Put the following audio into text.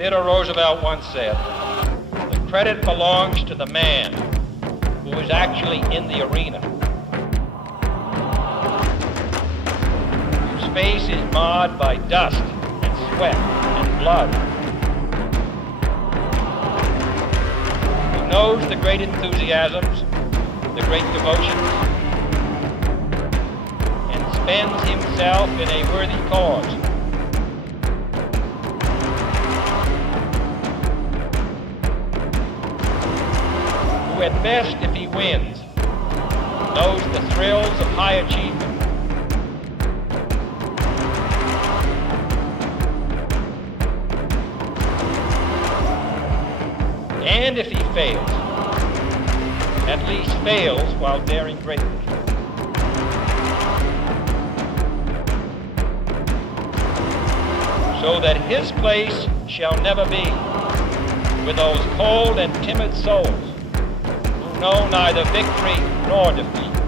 Theodore Roosevelt once said, "The credit belongs to the man who is actually in the arena, whose face is marred by dust and sweat and blood, who knows the great enthusiasms, the great devotions, and spends himself in a worthy cause. Who at best, if he wins, knows the thrills of high achievement, and if he fails, at least fails while daring greatly. So that his place shall never be with those cold and timid souls who know neither victory nor defeat,